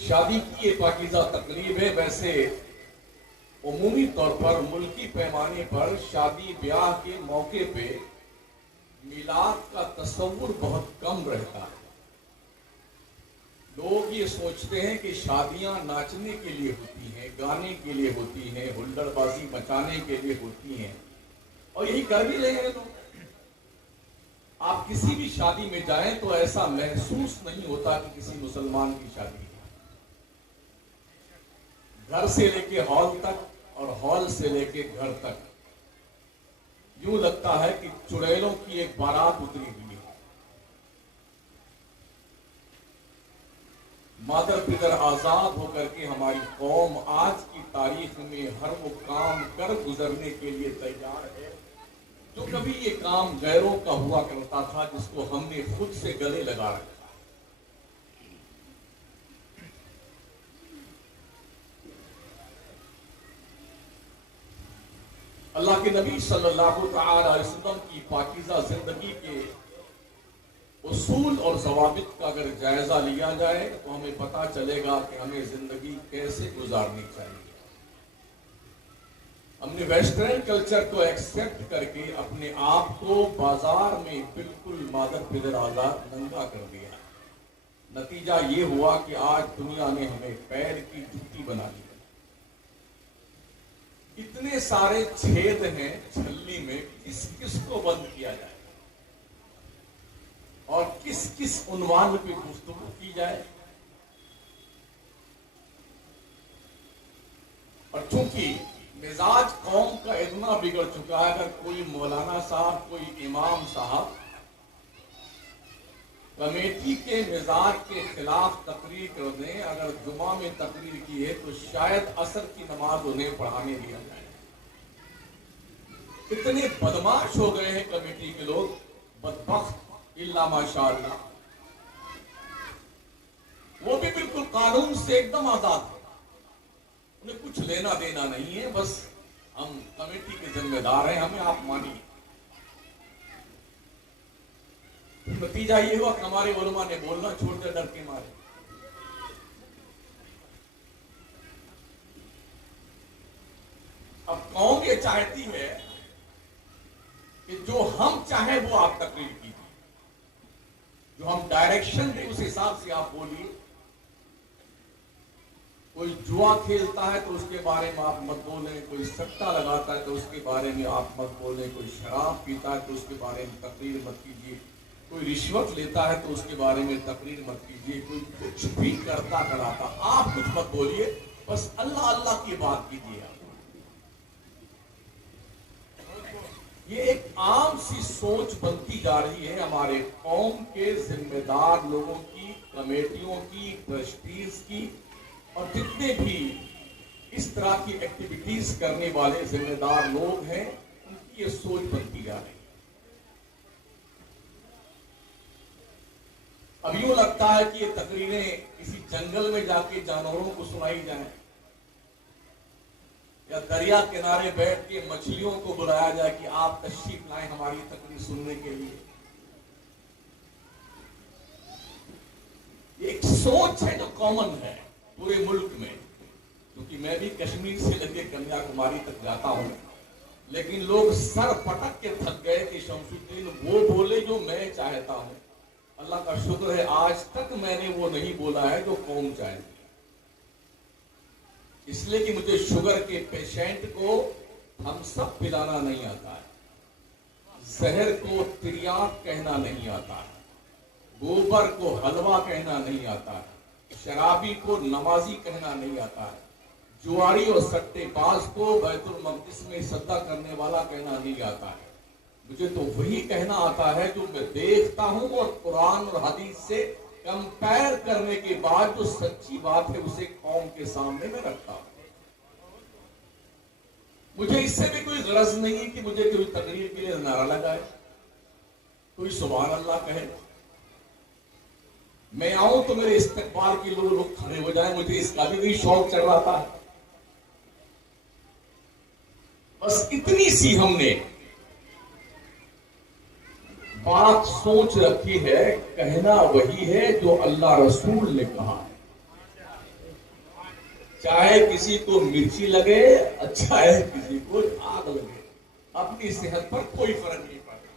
शादी की ये पाकीज़ा तकरीब है। वैसे उमूमी तौर पर मुल्की पैमाने पर शादी ब्याह के मौके पे मिलाद का तस्वुर बहुत कम रहता है। लोग ये सोचते हैं कि शादियां नाचने के लिए होती हैं, गाने के लिए होती हैं, हुल्लड़बाजी मचाने के लिए होती हैं, और यही कर भी रहे हैं लोग। आप किसी भी शादी में जाएं तो ऐसा महसूस नहीं होता कि किसी मुसलमान की शादी है। घर से लेके हॉल तक और हॉल से लेके घर तक यूं लगता है कि चुड़ैलों की एक बारात उतरी हुई है। मादर पितर आजाद होकर के हमारी कौम आज की तारीख में हर वो काम कर गुजरने के लिए तैयार है जो कभी ये काम गैरों का हुआ करता था, जिसको हमने खुद से गले लगा रखा। अल्लाह के नबी सल्लल्लाहु अलैहि वसल्लम की पाकीज़ा जिंदगी के उसूल और ज़वाबित का अगर जायजा लिया जाए तो हमें पता चलेगा कि हमें जिंदगी कैसे गुजारनी चाहिए। हमने वेस्टर्न कल्चर को एक्सेप्ट करके अपने आप को बाजार में बिल्कुल मादर पिदर आजाद नंगा कर दिया। नतीजा ये हुआ कि आज दुनिया ने हमें पैर की जूती बना दी। इतने सारे छेद हैं छल्ली में, किस किस को बंद किया जाए और किस किस उन्वान पे गुफ्तगू की जाए। और चूंकि मिजाज कौम का इतना बिगड़ चुका है, अगर कोई मौलाना साहब, कोई इमाम साहब कमेटी के मिजाज के खिलाफ तकरीर कर दें, अगर जुमा में तकरीर की है तो शायद असर की नमाज उन्हें पढ़ाने दिया जाए। इतने बदमाश हो गए हैं कमेटी के लोग, बदबख्त इल्ला माशाअल्लाह। वो भी बिल्कुल कानून से एकदम आजाद है, उन्हें कुछ लेना देना नहीं है, बस हम कमेटी के जिम्मेदार हैं, हमें आप मानिए। नतीजा ये हुआ कि हमारे उलमा ने बोलना छोड़ दिया डर के मारे। अब कौम ये चाहती है कि जो हम चाहे वो आप तकरीर कीजिए, जो हम डायरेक्शन दें उस हिसाब से आप बोलिए। कोई जुआ खेलता है तो उसके बारे में आप मत बोलें, कोई सट्टा लगाता है तो उसके बारे में आप मत बोलें, कोई शराब पीता है तो उसके बारे में तकरीर मत कीजिए, कोई रिश्वत लेता है तो उसके बारे में तकरीर मत कीजिए, कोई कुछ भी करता कराता आप कुछ मत बोलिए, बस अल्लाह अल्लाह की बात कीजिए। ये एक आम सी सोच बनती जा रही है हमारे कौम के जिम्मेदार लोगों की, कमेटियों की, ट्रस्टीज की, और जितने भी इस तरह की एक्टिविटीज करने वाले जिम्मेदार लोग हैं, उनकी ये सोच बनती जा रही है। अब यूं लगता है कि ये तकरीरें किसी जंगल में जाके जानवरों को सुनाई जाएं, या दरिया किनारे बैठ के मछलियों को बुलाया जाए कि आप तशरीफ लाएं हमारी तकरीर सुनने के लिए। एक सोच है जो कॉमन है पूरे मुल्क में, क्योंकि मैं भी कश्मीर से लेकर कन्याकुमारी तक जाता हूं, लेकिन लोग सर पटक के थक गए कि शमसुद्दीन वो बोले जो मैं चाहता हूं। अल्लाह का शुक्र है आज तक मैंने वो नहीं बोला है जो कौम चाहती है, इसलिए कि मुझे शुगर के पेशेंट को हम सब पिलाना नहीं आता है, जहर को तिरियाक कहना नहीं आता है, गोबर को हलवा कहना नहीं आता है, शराबी को नमाजी कहना नहीं आता है, जुआरी और सट्टेबाज को बैतुल मक़दिस में सद्दा करने वाला कहना नहीं आता है। मुझे तो वही कहना आता है जो मैं देखता हूं और कुरान और हदीस से कंपेयर करने के बाद जो सच्ची बात है उसे कौम के सामने में रखता हूं। मुझे इससे भी कोई गरज नहीं है कि मुझे कोई तकरीर के लिए नारा लगाए, कोई सुभान अल्लाह कहे, मैं आऊं तो मेरे इस्तकबाल के लोग खड़े हो जाएं, मुझे इसका भी शौक चढ़ रहा था। बस इतनी सी हमने बात सोच रखी है, कहना वही है जो अल्लाह रसूल ने कहा है। चाहे किसी को मिर्ची लगे, चाहे किसी को आग लगे, अपनी सेहत पर कोई फर्क नहीं पड़ता।